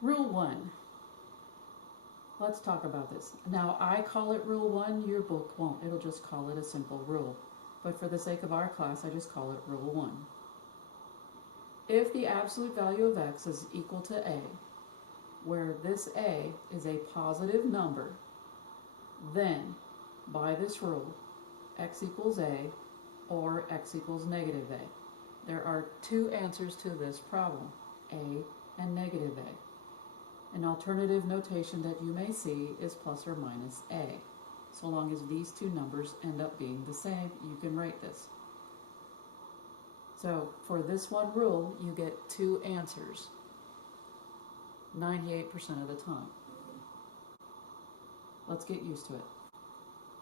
Rule 1. Let's talk about this. Now, I call it Rule 1, your book won't. It'll just call it a simple rule. But for the sake of our class, I just call it Rule 1. If the absolute value of x is equal to a, where this a is a positive number, then, by this rule, x equals a or x equals negative a. There are two answers to this problem, a and negative a. An alternative notation that you may see is plus or minus a. So long as these two numbers end up being the same, you can write this. So for this one rule, you get two answers 98% of the time. Let's get used to it.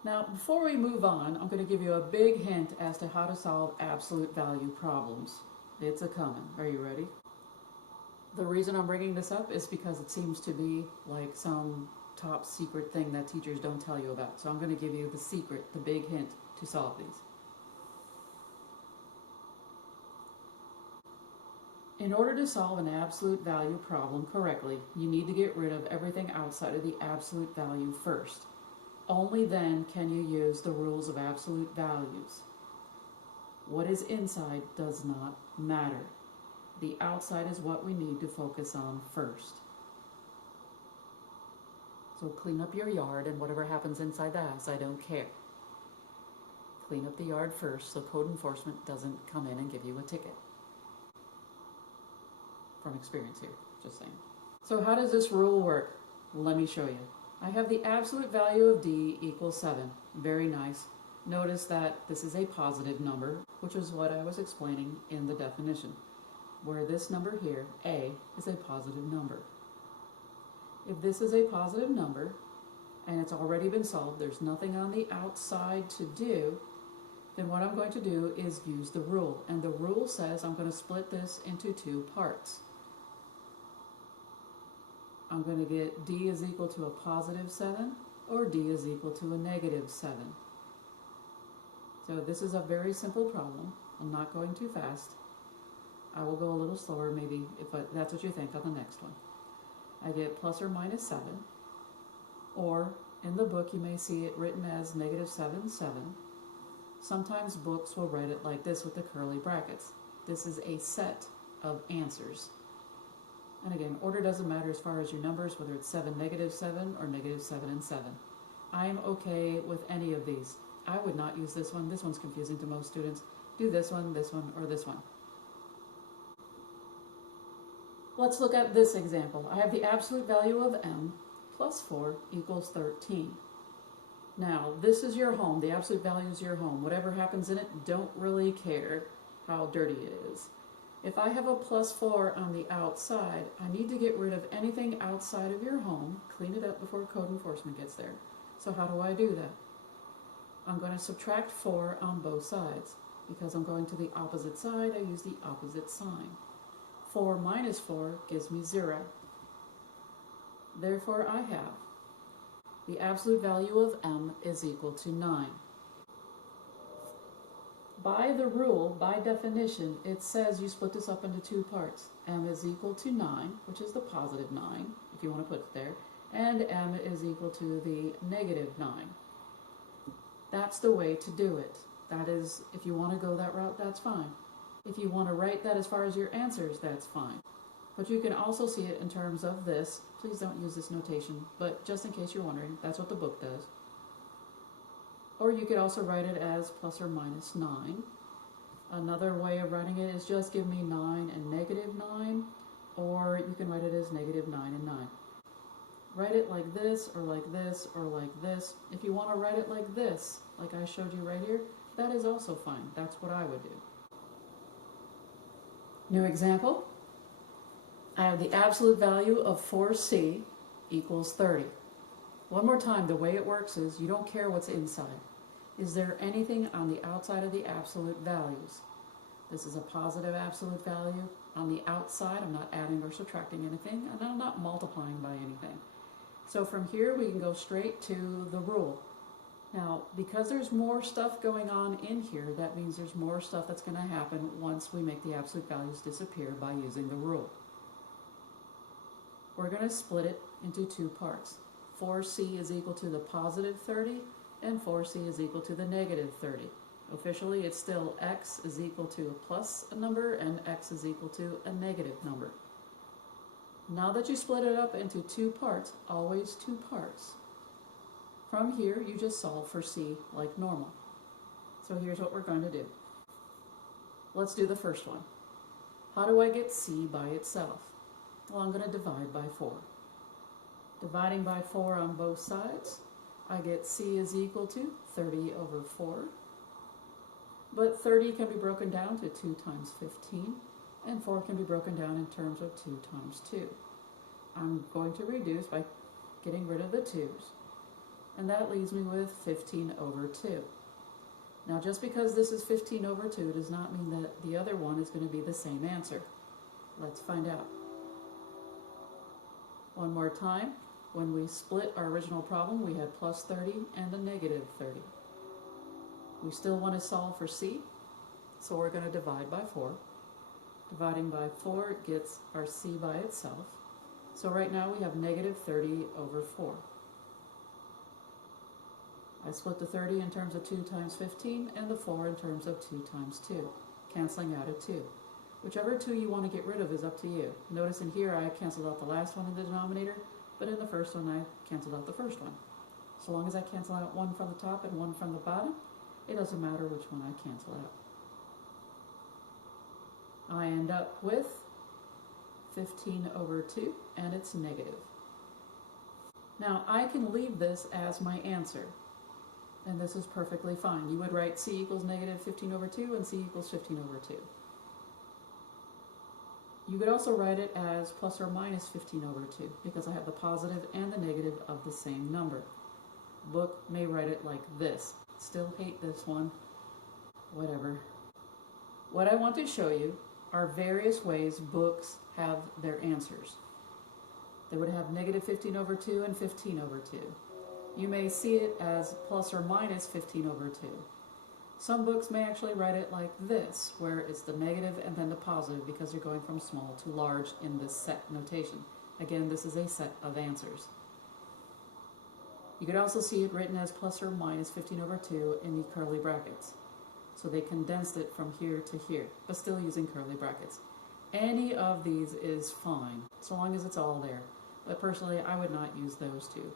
Now, before we move on, I'm going to give you a big hint as to how to solve absolute value problems. It's a coming. Are you ready? The reason I'm bringing this up is because it seems to be like some top secret thing that teachers don't tell you about. So I'm going to give you the secret, the big hint to solve these. In order to solve an absolute value problem correctly, you need to get rid of everything outside of the absolute value first. Only then can you use the rules of absolute values. What is inside does not matter. The outside is what we need to focus on first. So clean up your yard, and whatever happens inside the house, I don't care. Clean up the yard first so code enforcement doesn't come in and give you a ticket. From experience here, just saying. So how does this rule work? Let me show you. I have the absolute value of d equals 7. Very nice. Notice that this is a positive number, which is what I was explaining in the definition, where this number here, a, is a positive number. If this is a positive number, and it's already been solved, there's nothing on the outside to do, then what I'm going to do is use the rule. And the rule says I'm going to split this into two parts. I'm going to get d is equal to a positive 7, or d is equal to a negative 7. So this is a very simple problem. I'm not going too fast. I will go a little slower, maybe, if that's what you think, on the next one. I get plus or minus 7, or in the book you may see it written as negative 7, 7. Sometimes books will write it like this with the curly brackets. This is a set of answers. And again, order doesn't matter as far as your numbers, whether it's 7, negative 7, or negative 7 and 7. I am okay with any of these. I would not use this one. This one's confusing to most students. Do this one, or this one. Let's look at this example. I have the absolute value of m plus 4 equals 13. Now, this is your home. The absolute value is your home. Whatever happens in it, don't really care how dirty it is. If I have a plus 4 on the outside, I need to get rid of anything outside of your home, clean it up before code enforcement gets there. So how do I do that? I'm going to subtract 4 on both sides. Because I'm going to the opposite side, I use the opposite sign. 4 minus 4 gives me 0. Therefore, I have the absolute value of m is equal to 9. By the rule, by definition, it says you split this up into two parts. M is equal to 9, which is the positive 9, if you want to put it there, and m is equal to the negative 9. That's the way to do it. That is, if you want to go that route, that's fine. If you want to write that as far as your answers, that's fine. But you can also see it in terms of this. Please don't use this notation, but just in case you're wondering, that's what the book does. Or you could also write it as plus or minus 9. Another way of writing it is just give me 9 and negative 9, or you can write it as negative 9 and 9. Write it like this, or like this, or like this. If you want to write it like this, like I showed you right here, that is also fine. That's what I would do. New example. I have the absolute value of 4c equals 30. One more time, the way it works is you don't care what's inside. Is there anything on the outside of the absolute values? This is a positive absolute value. On the outside, I'm not adding or subtracting anything, and I'm not multiplying by anything. So from here, we can go straight to the rule. Now, because there's more stuff going on in here, that means there's more stuff that's going to happen once we make the absolute values disappear by using the rule. we're going to split it into two parts. 4c is equal to the positive 30, and 4c is equal to the negative 30. Officially, it's still x is equal to a plus number and x is equal to a negative number. Now that you split it up into two parts, always two parts, from here you just solve for c like normal. So here's what we're going to do. Let's do the first one. How do I get c by itself? Well, I'm going to divide by 4. Dividing by 4 on both sides, I get c is equal to 30 over 4. But 30 can be broken down to 2 times 15, and 4 can be broken down in terms of 2 times 2. I'm going to reduce by getting rid of the 2's, and that leaves me with 15 over 2. Now, just because this is 15 over 2 does not mean that the other one is going to be the same answer. Let's find out. One more time. When we split our original problem, we had plus 30 and a negative 30. We still want to solve for c, so we're going to divide by 4. Dividing by 4 gets our c by itself. So right now we have negative 30 over 4. I split the 30 in terms of 2 times 15 and the 4 in terms of 2 times 2, canceling out a 2. Whichever 2 you want to get rid of is up to you. Notice in here I canceled out the last one in the denominator, but in the first one I canceled out the first one. So long as I cancel out one from the top and one from the bottom, it doesn't matter which one I cancel out. I end up with 15 over 2, and it's negative. Now I can leave this as my answer, and this is perfectly fine. You would write c equals negative 15 over 2 and c equals 15 over 2. You could also write it as plus or minus 15 over 2, because I have the positive and the negative of the same number. Book may write it like this. Still hate this one. Whatever. What I want to show you are various ways books have their answers. They would have negative 15 over 2 and 15 over 2. You may see it as plus or minus 15 over 2. Some books may actually write it like this, where it's the negative and then the positive, because you're going from small to large in this set notation. Again, this is a set of answers. You could also see it written as plus or minus 15 over 2 in the curly brackets. So they condensed it from here to here, but still using curly brackets. Any of these is fine, so long as it's all there. But personally, I would not use those two.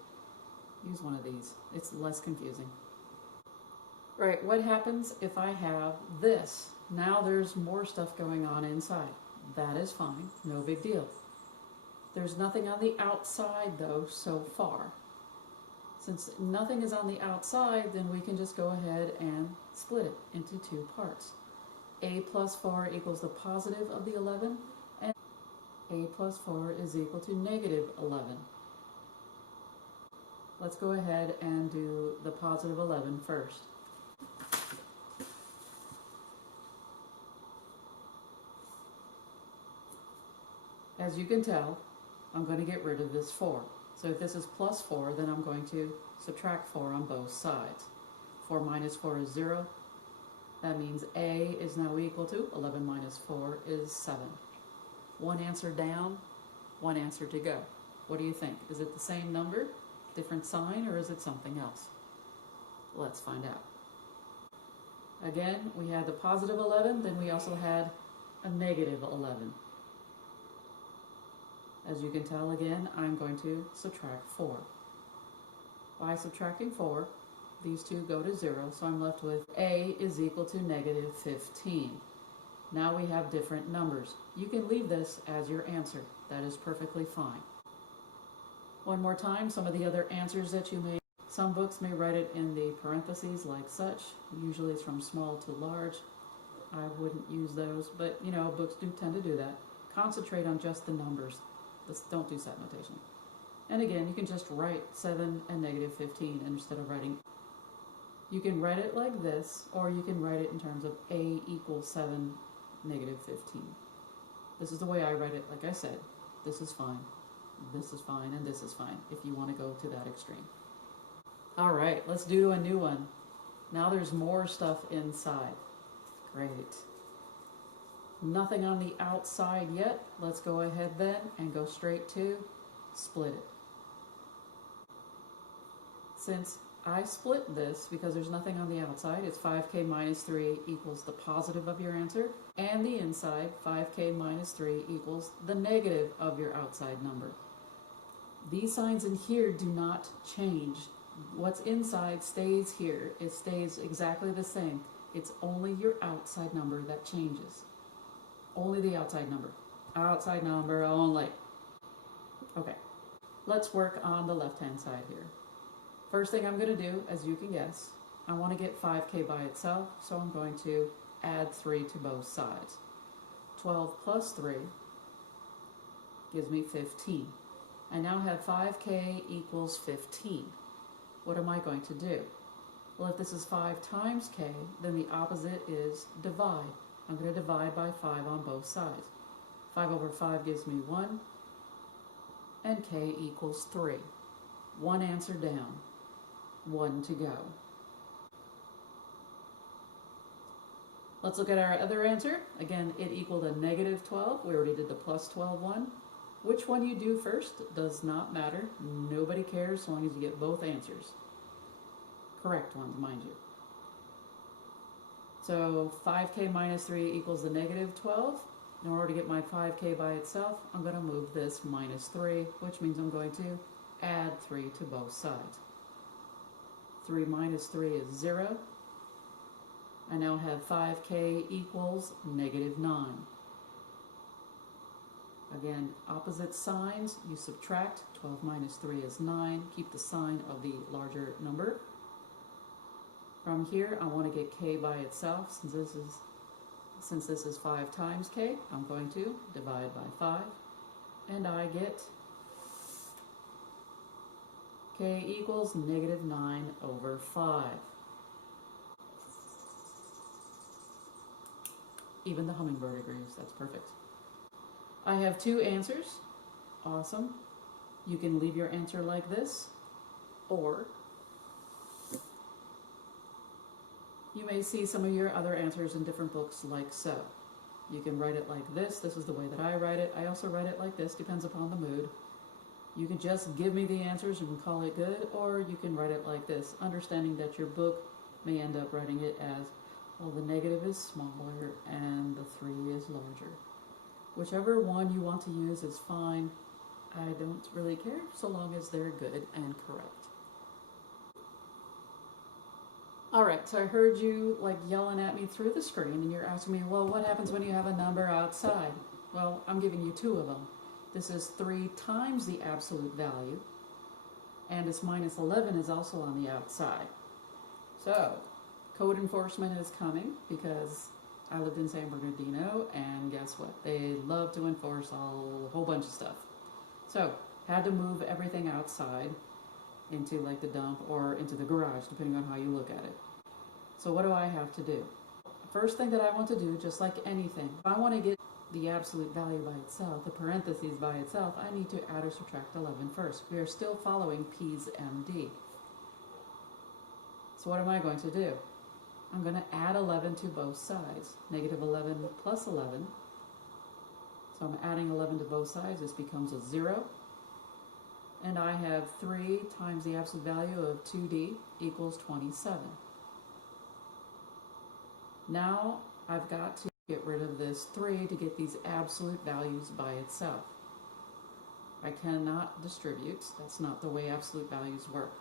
Use one of these. It's less confusing. Right, what happens if I have this? Now there's more stuff going on inside. That is fine, no big deal. There's nothing on the outside though so far. Since nothing is on the outside, then we can just go ahead and split it into two parts. A plus 4 equals the positive of the 11, and a plus 4 is equal to negative 11. Let's go ahead and do the positive 11 first. As you can tell, I'm going to get rid of this 4. So if this is plus 4, then I'm going to subtract 4 on both sides. 4 minus 4 is 0. That means A is now equal to 11 minus 4 is 7. One answer down, one answer to go. What do you think? Is it the same number, different sign, or is it something else? Let's find out. Again, we had the positive 11, then we also had a negative 11. As you can tell, again, I'm going to subtract 4. By subtracting 4, these two go to 0, so I'm left with A is equal to negative 15. Now we have different numbers. You can leave this as your answer. That is perfectly fine. One more time, some of the other answers that you may. Some books may write it in the parentheses like such. Usually it's from small to large. I wouldn't use those, but you know, books do tend to do that. Concentrate on just the numbers. Don't do set notation. And again, you can just write 7 and negative 15 instead of writing. You can write it like this, or you can write it in terms of A equals 7, negative 15. This is the way I write it. Like I said, this is fine, and this is fine if you want to go to that extreme. All right, let's do a new one. Now there's more stuff inside. Great. Nothing on the outside yet. Let's go ahead then and go straight to split it. Since I split this because there's nothing on the outside, it's 5k minus 3 equals the positive of your answer, and the inside, 5k minus 3 equals the negative of your outside number. These signs in here do not change. What's inside stays here. It stays exactly the same. It's only your outside number that changes. Only the outside number. Outside number only. Okay, let's work on the left-hand side here. First thing I'm going to do, as you can guess, I want to get 5k by itself, so I'm going to add 3 to both sides. 12 plus 3 gives me 15. I now have 5k equals 15. What am I going to do? Well, if this is 5 times k, then the opposite is divide. I'm going to divide by 5 on both sides. 5 over 5 gives me 1, and k equals 3. One answer down, 1 to go. Let's look at our other answer. Again, it equaled a negative 12. We already did the plus 12 one. Which one you do first does not matter. Nobody cares as long as you get both answers. Correct ones, mind you. So 5k minus 3 equals the negative 12. In order to get my 5k by itself, I'm going to move this minus 3, which means I'm going to add 3 to both sides. 3 minus 3 is 0. I now have 5k equals negative 9. Again, opposite signs, you subtract. 12 minus 3 is 9. Keep the sign of the larger number. From here, I want to get k by itself. Since this is 5 times k, I'm going to divide by 5. And I get k equals negative 9 over 5. Even the hummingbird agrees. That's perfect. I have 2 answers. Awesome. You can leave your answer like this, or you may see some of your other answers in different books like so. You can write it like this. This is the way that I write it. I also write it like this, depends upon the mood. You can just give me the answers and call it good, or you can write it like this, understanding that your book may end up writing it as, well, the negative is smaller and the 3 is larger. Whichever one you want to use is fine. I don't really care, so long as they're good and correct. Alright, so I heard you like yelling at me through the screen, and you're asking me, well, what happens when you have a number outside? Well, I'm giving you 2 of them. This is 3 times the absolute value, and this minus 11 is also on the outside. So, code enforcement is coming, because I lived in San Bernardino, and guess what? They love to enforce a whole bunch of stuff. So, had to move everything outside into like the dump or into the garage, depending on how you look at it. So what do I have to do? First thing that I want to do, just like anything, if I want to get the absolute value by itself, the parentheses by itself, I need to add or subtract 11 first. We are still following P's MD. So what am I going to do? I'm going to add 11 to both sides. Negative 11 plus 11. So I'm adding 11 to both sides. This becomes a 0. And I have 3 times the absolute value of 2d equals 27. Now I've got to get rid of this 3 to get these absolute values by itself. I cannot distribute. That's not the way absolute values work.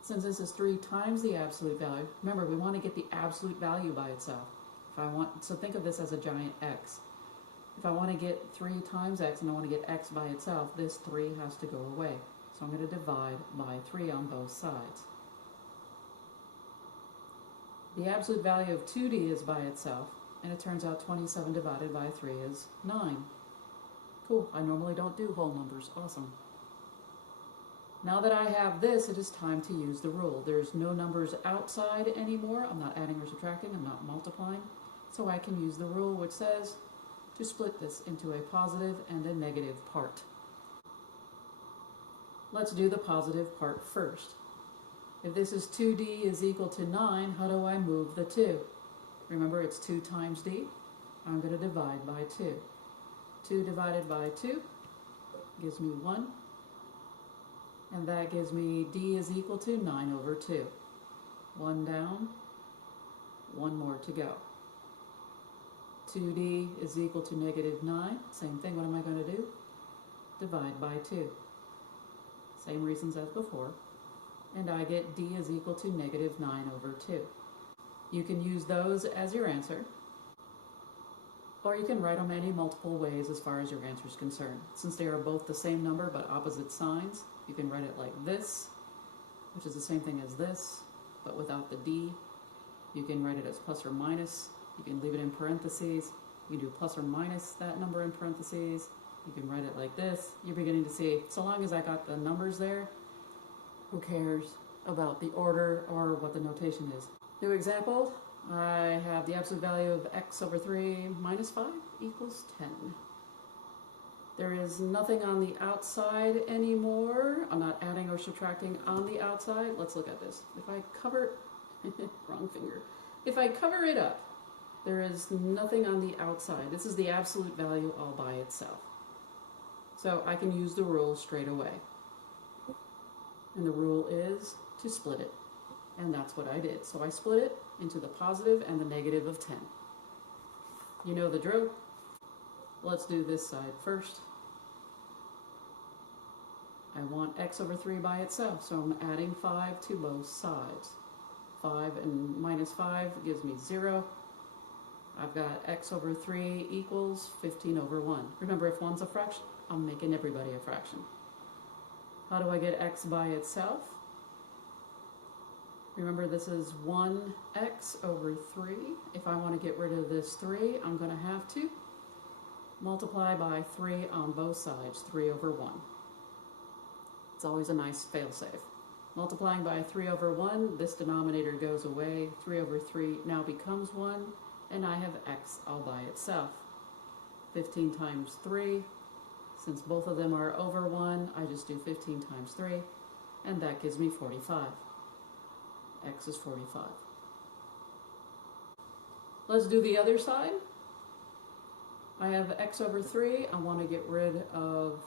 Since this is 3 times the absolute value, remember, we want to get the absolute value by itself. So think of this as a giant X. If I want to get 3 times x and I want to get x by itself, this 3 has to go away. So I'm going to divide by 3 on both sides. The absolute value of 2d is by itself, and it turns out 27 divided by 3 is 9. Cool, I normally don't do whole numbers. Awesome. Now that I have this, it is time to use the rule. There's no numbers outside anymore. I'm not adding or subtracting. I'm not multiplying. So I can use the rule which says to split this into a positive and a negative part. Let's do the positive part first. If this is 2d is equal to 9, how do I move the 2? Remember, it's 2 times d. I'm going to divide by 2. 2 divided by 2 gives me 1. And that gives me d is equal to 9 over 2. 1 down, 1 more to go. 2d is equal to negative 9. Same thing, what am I going to do? Divide by 2. Same reasons as before. And I get d is equal to negative 9 over 2. You can use those as your answer, or you can write them any multiple ways as far as your answer is concerned. Since they are both the same number but opposite signs, you can write it like this, which is the same thing as this, but without the d. You can write it as plus or minus. You can leave it in parentheses. You can do plus or minus that number in parentheses. You can write it like this. You're beginning to see, so long as I got the numbers there, who cares about the order or what the notation is. New example, I have the absolute value of x over 3 minus 5 equals 10. There is nothing on the outside anymore. I'm not adding or subtracting on the outside. Let's look at this. If I cover, wrong finger. If I cover it up, there is nothing on the outside. This is the absolute value all by itself. So I can use the rule straight away. And the rule is to split it. And that's what I did. So I split it into the positive and the negative of 10. You know the drill. Let's do this side first. I want x over 3 by itself, so I'm adding 5 to both sides. 5 and minus 5 gives me 0. I've got x over 3 equals 15 over 1. Remember, if 1's a fraction, I'm making everybody a fraction. How do I get x by itself? Remember, this is 1x over 3. If I want to get rid of this 3, I'm going to have to multiply by 3 on both sides, 3 over 1. It's always a nice fail-safe. Multiplying by 3 over 1, this denominator goes away. 3 over 3 now becomes 1, and I have x all by itself. 15 times 3. Since both of them are over 1, I just do 15 times 3, and that gives me 45. X is 45. Let's do the other side. I have x over 3. I want to get rid of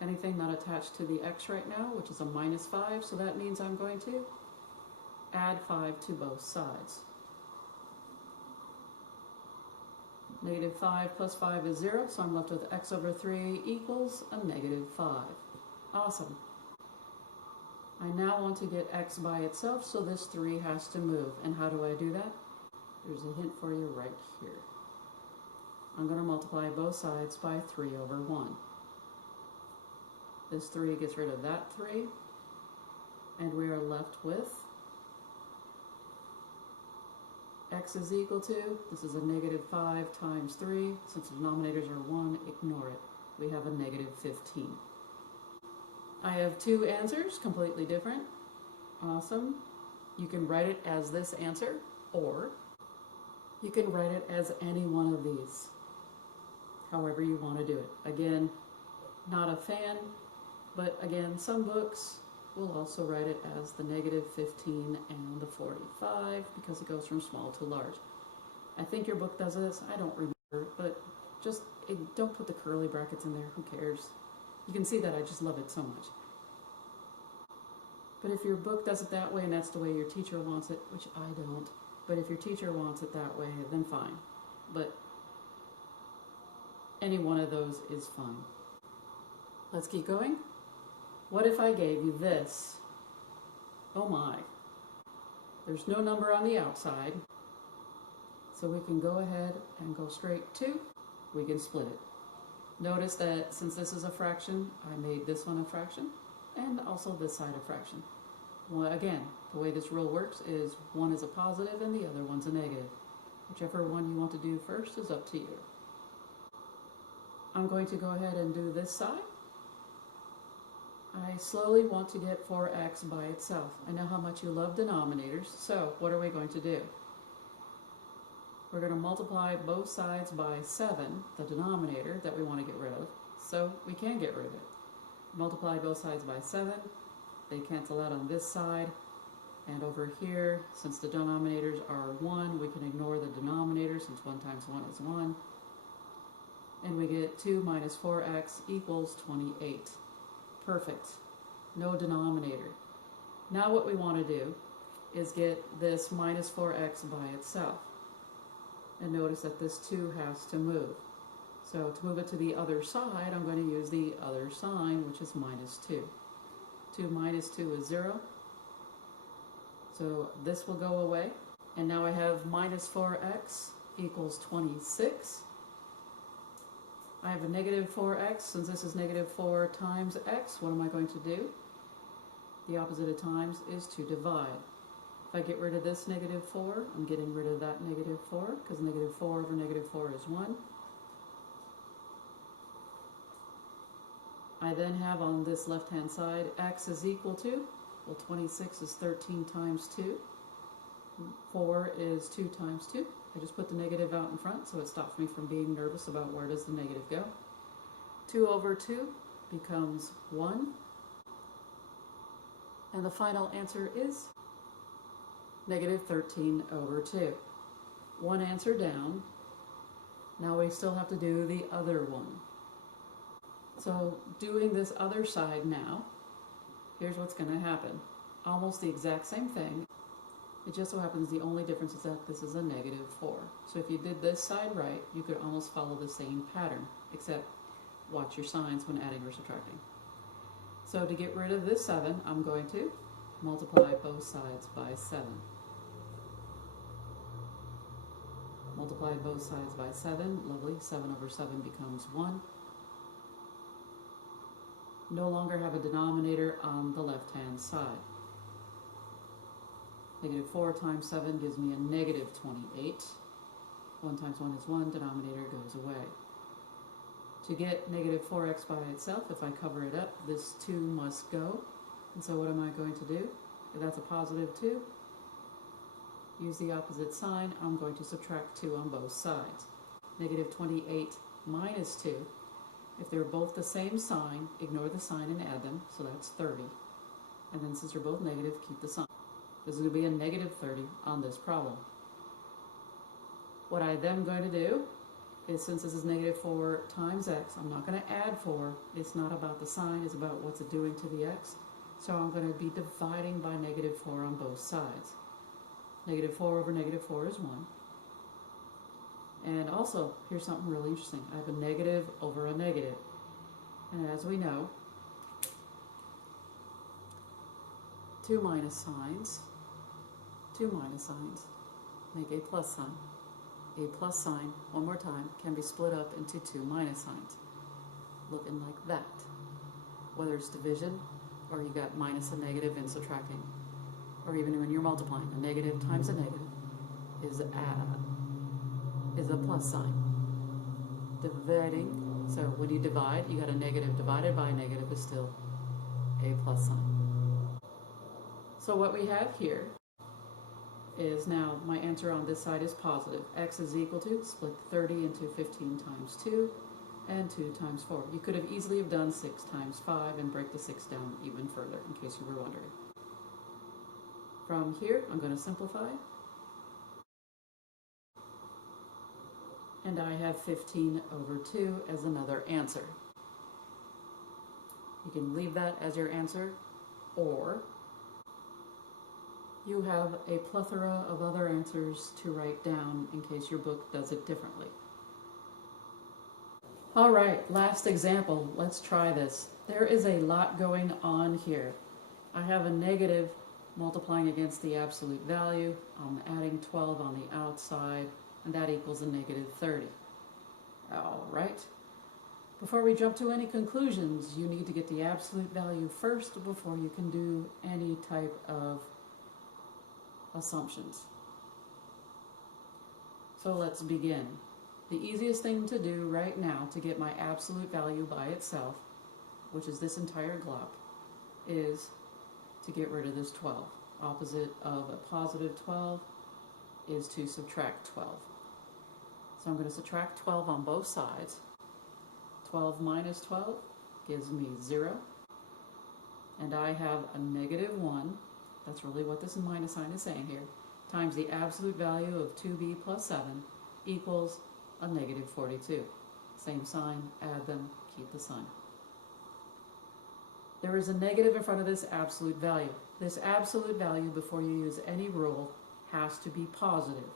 anything not attached to the x right now, which is a minus 5, so that means I'm going to add 5 to both sides. Negative 5 plus 5 is 0, so I'm left with x over 3 equals a negative 5. Awesome. I now want to get x by itself, so this 3 has to move. And how do I do that? There's a hint for you right here. I'm going to multiply both sides by 3 over 1. This 3 gets rid of that 3, and we are left with x is equal to, this is a negative 5 times 3. Since the denominators are 1, ignore it. We have a negative 15. I have two answers, completely different. Awesome. You can write it as this answer, or you can write it as any one of these, however you want to do it. Again, not a fan, but again, some books will also write it as the negative 15 and the 45 because it goes from small to large. I think your book does this. I don't remember, but just don't put the curly brackets in there. Who cares? You can see that I just love it so much. But if your book does it that way and that's the way your teacher wants it, which I don't, but if your teacher wants it that way, then fine. But any one of those is fine. Let's keep going. What if I gave you this? Oh my. There's no number on the outside, so we can go ahead and go straight to, we can split it. Notice that since this is a fraction, I made this one a fraction, and also this side a fraction. Well, again, the way this rule works is one is a positive and the other one's a negative. Whichever one you want to do first is up to you. I'm going to go ahead and do this side. I slowly want to get 4x by itself. I know how much you love denominators, so what are we going to do? We're going to multiply both sides by 7, the denominator that we want to get rid of, so we can get rid of it. Multiply both sides by 7, they cancel out on this side, and over here, since the denominators are 1, we can ignore the denominator since 1 times 1 is 1. and we get 2 minus 4x equals 28. Perfect. No denominator. Now what we want to do is get this minus 4x by itself. And notice that this 2 has to move. So to move it to the other side, I'm going to use the other sign, which is minus 2. 2 minus 2 is 0. So this will go away. And now I have minus 4x equals 26. I have a negative 4x. Since this is negative 4 times x, what am I going to do? The opposite of times is to divide. If I get rid of this negative 4, I'm getting rid of that negative 4, because negative 4 over negative 4 is 1. I then have on this left-hand side, x is equal to, well, 26 is 13 times 2. 4 is 2 times 2. I just put the negative out in front, so it stops me from being nervous about where does the negative go. 2 over 2 becomes 1. And the final answer is negative 13 over 2. One answer down. Now we still have to do the other one. So doing this other side now, here's what's going to happen. Almost the exact same thing. It just so happens the only difference is that this is a negative 4. So if you did this side right, you could almost follow the same pattern, except watch your signs when adding or subtracting. So to get rid of this 7, I'm going to multiply both sides by 7. Multiply both sides by 7. Lovely. 7 over 7 becomes 1. No longer have a denominator on the left-hand side. Negative 4 times 7 gives me a negative 28. 1 times 1 is 1. Denominator goes away. To get negative 4x by itself, if I cover it up, this 2 must go. And so what am I going to do? If that's a positive 2, use the opposite sign. I'm going to subtract 2 on both sides. Negative 28 minus 2. If they're both the same sign, ignore the sign and add them, so that's 30. And then since they're both negative, keep the sign. This is going to be a negative 30 on this problem. What I then am going to do is, since this is negative 4 times x, I'm not going to add 4. It's not about the sign, it's about what's it doing to the x. So I'm going to be dividing by negative 4 on both sides. Negative 4 over negative 4 is 1. And also, here's something really interesting. I have a negative over a negative. And as we know, 2 minus signs make a plus sign. A plus sign, one more time, can be split up into 2 minus signs, looking like that. Whether it's division, or you got minus a negative in subtracting, or even when you're multiplying, a negative times a negative is a plus sign. Dividing, so when you divide, you got a negative divided by a negative is still a plus sign. So what we have here is, now my answer on this side is positive. X is equal to, split 30 into 15 times 2 and 2 times 4. You could have easily have done 6 times 5 and break the 6 down even further, in case you were wondering. From here, I'm going to simplify. And I have 15 over 2 as another answer. You can leave that as your answer, or you have a plethora of other answers to write down in case your book does it differently. All right, last example. Let's try this. There is a lot going on here. I have a negative multiplying against the absolute value. I'm adding 12 on the outside, and that equals a negative 30. All right. Before we jump to any conclusions, you need to get the absolute value first before you can do any type of assumptions. So let's begin. The easiest thing to do right now to get my absolute value by itself, which is this entire glop, is to get rid of this 12. Opposite of a positive 12 is to subtract 12. So I'm going to subtract 12 on both sides. 12 minus 12 gives me 0. And I have a negative 1, that's really what this minus sign is saying here, times the absolute value of 2b plus 7 equals a negative 42. same sign, add them, keep the sign. There is a negative in front of this absolute value. This absolute value, before you use any rule, has to be positive.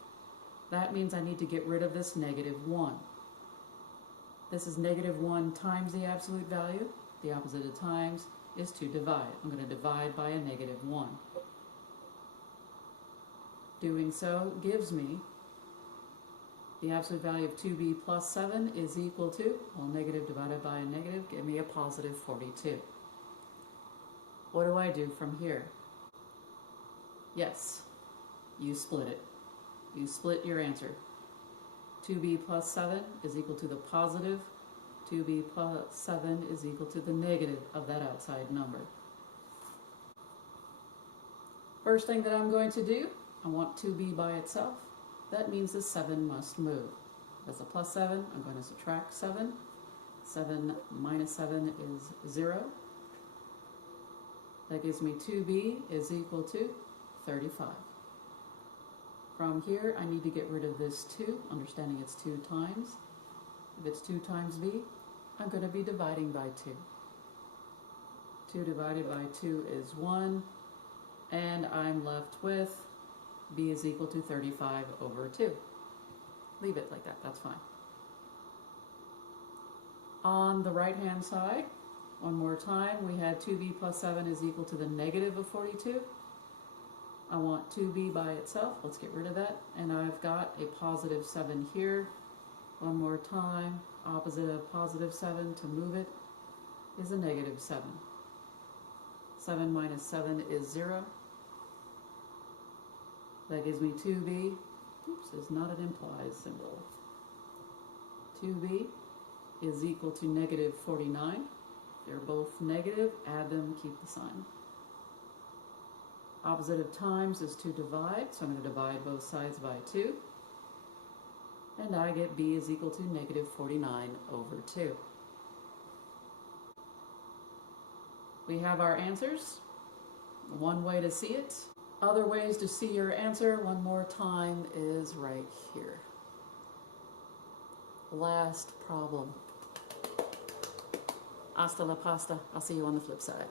That means I need to get rid of this -1. This is -1 times the absolute value. The opposite of times is to divide. I'm going to divide by a -1. Doing so gives me the absolute value of 2b plus 7 is equal to, well, negative divided by a negative, give me a positive 42. What do I do from here? Yes, you split it. You split your answer. 2b plus 7 is equal to the positive. 2b plus 7 is equal to the negative of that outside number. First thing that I'm going to do, I want 2b by itself. That means the 7 must move. That's a plus 7. I'm going to subtract 7. 7 minus 7 is 0. That gives me 2b is equal to 35. From here, I need to get rid of this 2, understanding it's 2 times. If it's 2 times b, I'm going to be dividing by 2. 2 divided by 2 is 1, and I'm left with b is equal to 35 over 2. Leave it like that, that's fine. On the right-hand side, one more time, we had 2b plus 7 is equal to the negative of 42. I want 2b by itself. Let's get rid of that. And I've got a positive 7 here. One more time. Opposite of positive 7 to move it is a negative 7. 7 minus 7 is 0. That gives me 2b. Oops, is not an implied symbol. 2b is equal to negative 49. They're both negative. Add them, keep the sign. Opposite of times is to divide, so I'm going to divide both sides by 2. And I get b is equal to negative 49 over 2. We have our answers. One way to see it. Other ways to see your answer, one more time, is right here. Last problem. Hasta la pasta. I'll see you on the flip side.